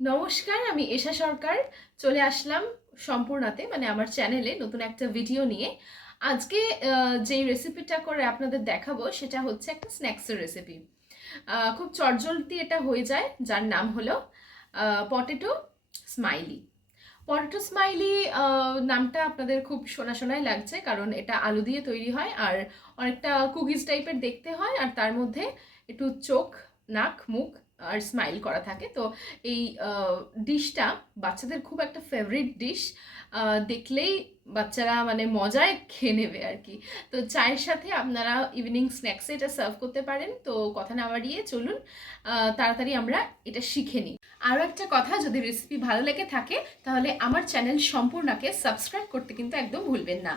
নমস্কার, আমি এশা সরকার চলে আসলাম সম্পূর্ণাতে, মানে আমার চ্যানেলে নতুন একটা ভিডিও নিয়ে। আজকে যেই রেসিপিটা করে আপনাদের দেখাবো সেটা হচ্ছে একটা স্ন্যাক্সের রেসিপি। খুব চটজলদি এটা হয়ে যায়, যার নাম হলো পটেটো স্মাইলি। পটেটো স্মাইলি নামটা আপনাদের খুব শোনা শোনাই লাগছে, কারণ এটা আলু দিয়ে তৈরি হয় আর অনেকটা কুকিজ টাইপের দেখতে হয়, আর তার মধ্যে একটু চোখ, নাক, মুখ আর স্মাইল করা থাকে। তো এই ডিশটা বাচ্চাদের খুব একটা ফেভারিট ডিশ। দেখলেই বাচ্চারা মানে মজায় খেয়ে নেবে আর কি। তো চায়ের সাথে আপনারা ইভিনিং স্ন্যাক্সে এটা সার্ভ করতে পারেন। তো কথা না বাড়িয়ে চলুন তাড়াতাড়ি আমরা এটা শিখে নিই। আরও একটা কথা, যদি রেসিপি ভালো লেগে থাকে তাহলে আমার চ্যানেল সম্পূর্ণাকে সাবস্ক্রাইব করতে কিন্তু একদম ভুলবেন না।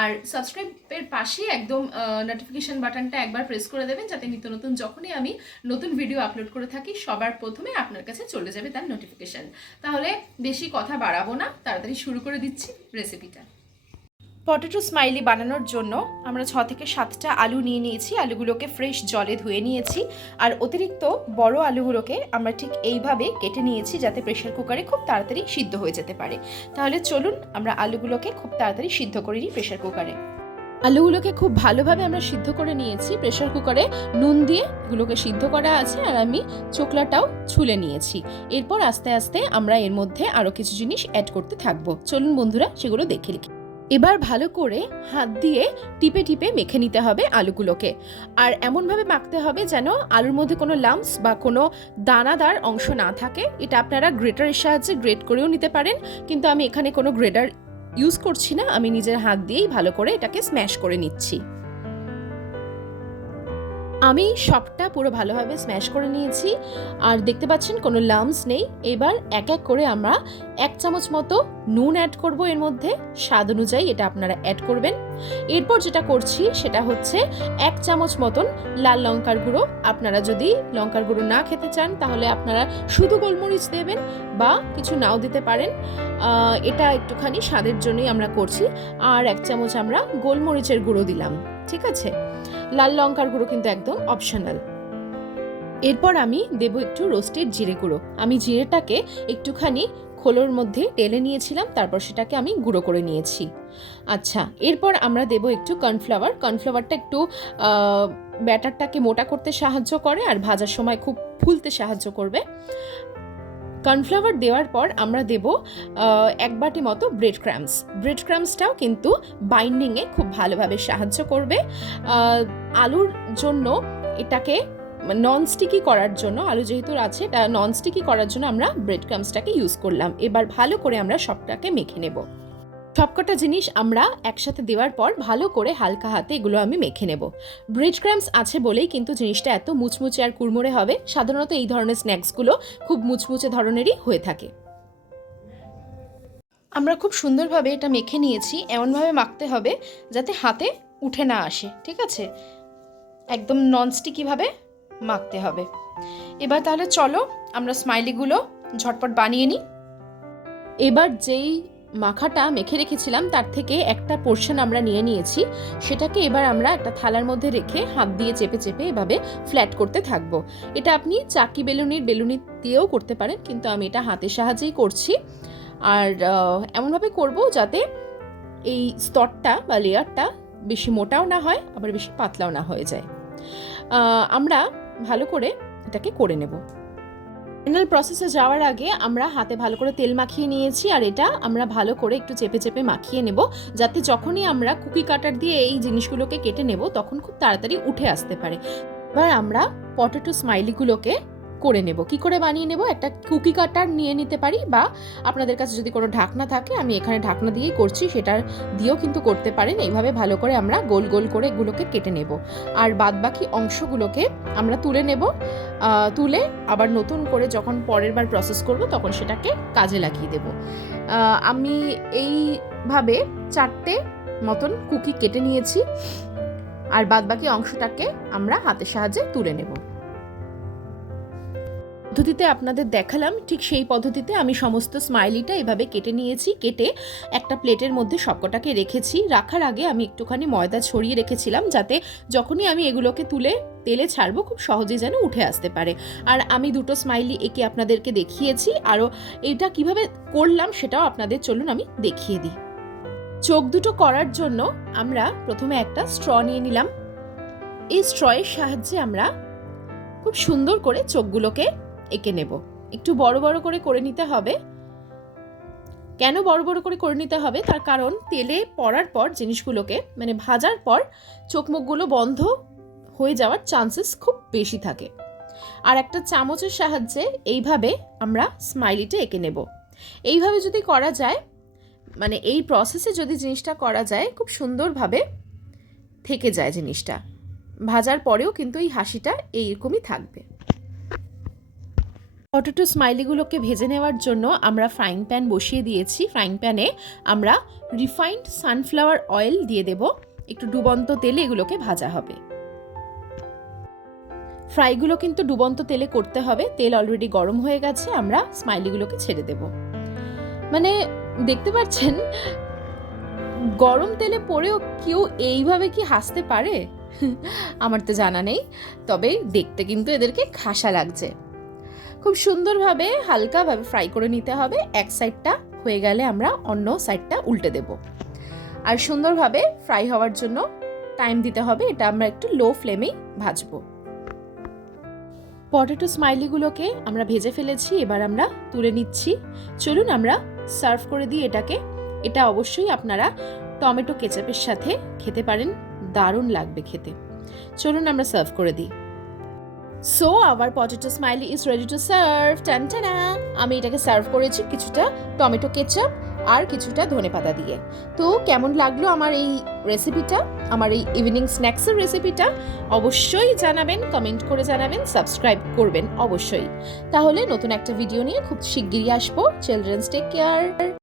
আর সাবস্ক্রাইবের পাশে একদম নোটিফিকেশন বাটনটা একবার প্রেস করে দেবেন, যাতে নিত্য নতুন যখনই আমি নতুন ভিডিও আপলোড করে থাকি সবার প্রথমে আপনার কাছে চলে যাবে তার নোটিফিকেশন। তাহলে বেশি কথা বাড়াবো না, তাড়াতাড়ি শুরু করে দিচ্ছি রেসিপিটা। পটেটো স্মাইলি বানানোর জন্য আমরা 6 থেকে 7টা আলু নিয়ে নিয়েছি। আলুগুলোকে ফ্রেশ জলে ধুয়ে নিয়েছি, আর অতিরিক্ত বড় আলুগুলোকে আমরা ঠিক এইভাবে কেটে নিয়েছি যাতে প্রেশার কুকারে খুব তাড়াতাড়ি সিদ্ধ হয়ে যেতে পারে। তাহলে চলুন আমরা আলুগুলোকে খুব তাড়াতাড়ি সিদ্ধ করে নিই প্রেশার কুকারে। আলুগুলোকে খুব ভালোভাবে আমরা সিদ্ধ করে নিয়েছি প্রেশার কুকারে, নুন দিয়ে এগুলোকে সিদ্ধ করা আছে, আর আমি চোকলাটাও ছুলে নিয়েছি। এরপর আস্তে আস্তে আমরা এর মধ্যে আরও কিছু জিনিস অ্যাড করতে থাকবো। চলুন বন্ধুরা সেগুলো দেখে নিই। এবার ভালো করে হাত দিয়ে টিপে টিপে মেখে নিতে হবে আলুগুলোকে, আর এমনভাবে মাখতে হবে যেন আলুর মধ্যে কোনো লাম্পস বা কোনো দানাদার অংশ না থাকে। এটা আপনারা গ্রেটারের সাহায্যে গ্রেট করেও নিতে পারেন, কিন্তু আমি এখানে কোনো গ্রেটার ইউজ করছি না, আমি নিজের হাত দিয়েই ভালো করে এটাকে স্ম্যাশ করে নিচ্ছি। আমি সবটা পুরো ভালোভাবে স্ম্যাশ করে নিয়েছি, আর দেখতে পাচ্ছেন কোনো লাম্পস নেই। এবার এক এক করে আমরা 1 চামচ মতো নুন অ্যাড করব এর মধ্যে, স্বাদ অনুযায়ী এটা আপনারা অ্যাড করবেন। এরপর যেটা করছি সেটা হচ্ছে 1 চামচ মতন লাল লঙ্কার গুঁড়ো। আপনারা যদি লঙ্কার গুঁড়ো না খেতে চান তাহলে আপনারা শুধু গোলমরিচ দেবেন বা কিছু নাও দিতে পারেন, এটা একটুখানি স্বাদের জন্যই আমরা করছি। আর 1 চামচ আমরা গোলমরিচের গুঁড়ো দিলাম, ঠিক আছে? লাল লঙ্কার গুঁড়ো কিন্তু একদম অপশনাল। এরপর আমি দেব একটু রোস্টেড জিরে গুঁড়ো। আমি জিরেটাকে একটুখানি খোলোর মধ্যে টেলে নিয়েছিলাম, তারপর সেটাকে আমি গুঁড়ো করে নিয়েছি। আচ্ছা, এরপর আমরা দেব একটু কর্নফ্লাওয়ার। কর্নফ্লাওয়ারটা একটু ব্যাটারটাকে মোটা করতে সাহায্য করে আর ভাজার সময় খুব ফুলতে সাহায্য করবে। কর্নফ্লাওয়ার দেওয়ার পর আমরা দেব 1 বাটি মতো ব্রেড ক্রাম্বস। ব্রেড ক্রাম্বসটাও কিন্তু বাইন্ডিংয়ে খুব ভালোভাবে সাহায্য করবে। আলুর জন্য এটাকে নন স্টিকি করার জন্য, আলু যেহেতু আছে এটা নন স্টিকি করার জন্য আমরা ব্রেড ক্রাম্বসটাকে ইউজ করলাম। এবার ভালো করে আমরা সবটাকে মেখে নেব। সবকটা জিনিস আমরা একসাথে দেওয়ার পর ভালো করে হালকা হাতে এগুলো আমি মেখে নেব। ব্রেড ক্রাম্বস আছে বলেই কিন্তু জিনিসটা এত মুচমুচে আর কুড়মুড়ে হবে। সাধারণত এই ধরনের স্ন্যাক্সগুলো খুব মুচমুচে ধরনেরই হয়ে থাকে। আমরা খুব সুন্দরভাবে এটা মেখে নিয়েছি। এমনভাবে মাখতে হবে যাতে হাতে উঠে না আসে, ঠিক আছে? একদম ননস্টিকিভাবে মাখতে হবে। এবার তাহলে চলো আমরা স্মাইলিগুলো ঝটপট বানিয়ে নিই। এবার যেই মাখাটা মেখে রেখেছিলাম তার থেকে একটা পোর্শন আমরা নিয়ে নিয়েছি, সেটাকে এবার আমরা একটা থালার মধ্যে রেখে হাত দিয়ে চেপে চেপে এভাবে ফ্ল্যাট করতে থাকবো। এটা আপনি চাকি বেলুনি দিয়েও করতে পারেন, কিন্তু আমি এটা হাতের সাহায্যেই করছি। আর এমনভাবে করব যাতে এই স্তরটা বা লেয়ারটা বেশি মোটাও না হয় আবার বেশি পাতলাও না হয়ে যায়। আমরা ভালো করে এটাকে করে নেব। ফাইনাল প্রসেসে যাওয়ার আগে আমরা হাতে ভালো করে তেল মাখিয়ে নিয়েছি, আর এটা আমরা ভালো করে একটু চেপে চেপে মাখিয়ে নেব, যাতে যখনই আমরা কুকি কাটার দিয়ে এই জিনিসগুলোকে কেটে নেব তখন খুব তাড়াতাড়ি উঠে আসতে পারে। এবার আমরা পটেটো স্মাইলিগুলোকে করে নেব। কি করে বানিয়ে নেব? একটা কুকি কাটার নিয়ে নিতে পারি, বা আপনাদের কাছে যদি কোনো ঢাকনা থাকে, আমি এখানে ঢাকনা দিয়েই করছি, সেটার দিয়েও কিন্তু করতে পারেন। এইভাবে ভালো করে আমরা গোল গোল করে এগুলোকে কেটে নেব, আর বাদবাকি অংশগুলোকে আমরা তুলে নেব। তুলে আবার নতুন করে যখন পরের বার প্রসেস করব তখন সেটাকে কাজে লাগিয়ে দেব। আমি এইভাবে 4টে মতন কুকি কেটে নিয়েছি, আর বাদবাকি অংশটাকে আমরা হাতের সাহায্যে তুলে নেব। পদ্ধতিতে আপনাদের দেখালাম ঠিক সেই পদ্ধতিতে আমি সমস্ত স্মাইলিটা এভাবে কেটে নিয়েছি। কেটে একটা প্লেটের মধ্যে সবকটাকে রেখেছি। রাখার আগে আমি একটুখানি ময়দা ছড়িয়ে রেখেছিলাম, যাতে যখনই আমি এগুলোকে তুলে তেলে ছাড়বো খুব সহজে যেন উঠে আসতে পারে। আর আমি দুটো স্মাইলি এঁকে আপনাদেরকে দেখিয়েছি, আরও এটা কিভাবে করলাম সেটাও আপনাদের চলুন আমি দেখিয়ে দিই। চোখ দুটো করার জন্য আমরা প্রথমে একটা স্ট্র নিয়ে নিলাম। এই স্ট্রয়ের সাহায্যে আমরা খুব সুন্দর করে চোখগুলোকে এঁকে নেব। একটু বড় বড় করে নিতে হবে। কেন বড় বড় করে নিতে হবে, তার কারণ তেলে পড়ার পর জিনিসগুলোকে মানে ভাজার পর চোখ মুখগুলো বন্ধ হয়ে যাওয়ার চান্সেস খুব বেশি থাকে। আর একটা চামচের সাহায্যে এইভাবে আমরা স্মাইলিটা এঁকে নেব। এইভাবে যদি করা যায়, মানে এই প্রসেসে যদি জিনিসটা করা যায়, খুব সুন্দরভাবে থেকে যায় জিনিসটা। ভাজার পরেও কিন্তু এই হাসিটা এইরকমই থাকবে। পটেটো স্মাইলিগুলোকে ভেজে নেওয়ার জন্য আমরা ফ্রাইং প্যান বসিয়ে দিয়েছি। ফ্রাইং প্যানে আমরা রিফাইন্ড সানফ্লাওয়ার অয়েল দিয়ে দেব। একটু ডুবন্ত তেলে এগুলোকে ভাজা হবে। ফ্রাইগুলো কিন্তু ডুবন্ত তেলে করতে হবে। তেল অলরেডি গরম হয়ে গেছে, আমরা স্মাইলিগুলোকে ছেড়ে দেব। মানে দেখতে পাচ্ছেন, গরম তেলে পড়েও কেউ এইভাবে কি হাসতে পারে? আমার তো জানা নেই, তবে দেখতে কিন্তু এদেরকে খাসা লাগছে। খুব সুন্দরভাবে হালকাভাবে ফ্রাই করে নিতে হবে। এক সাইডটা হয়ে গেলে আমরা অন্য সাইডটা উল্টে দেব। আর সুন্দরভাবে ফ্রাই হওয়ার জন্য টাইম দিতে হবে। এটা আমরা একটু লো ফ্লেমেই ভাজবো। পটেটো স্মাইলিগুলোকে আমরা ভেজে ফেলেছি, এবার আমরা তুলে নিচ্ছি। চলুন আমরা সার্ভ করে দিই এটাকে। এটা অবশ্যই আপনারা টমেটো কেচাপের সাথে খেতে পারেন, দারুণ লাগবে খেতে। চলুন আমরা সার্ভ করে দিই। So our potato smiley is ready to serve. টানটানা! আমি এটাকে সার্ভ করেছি কিছুটা টমেটো কেচাপ আর কিছুটা ধনেপাতা দিয়ে। তো কেমন লাগলো আমার এই রেসিপিটা, আমার এই ইভিনিং স্ন্যাক্সের রেসিপিটা অবশ্যই জানাবেন, কমেন্ট করে জানাবেন, সাবস্ক্রাইব করবেন অবশ্যই। তাহলে নতুন একটা ভিডিও নিয়ে খুব শিগগিরই আসবো। Children's take care.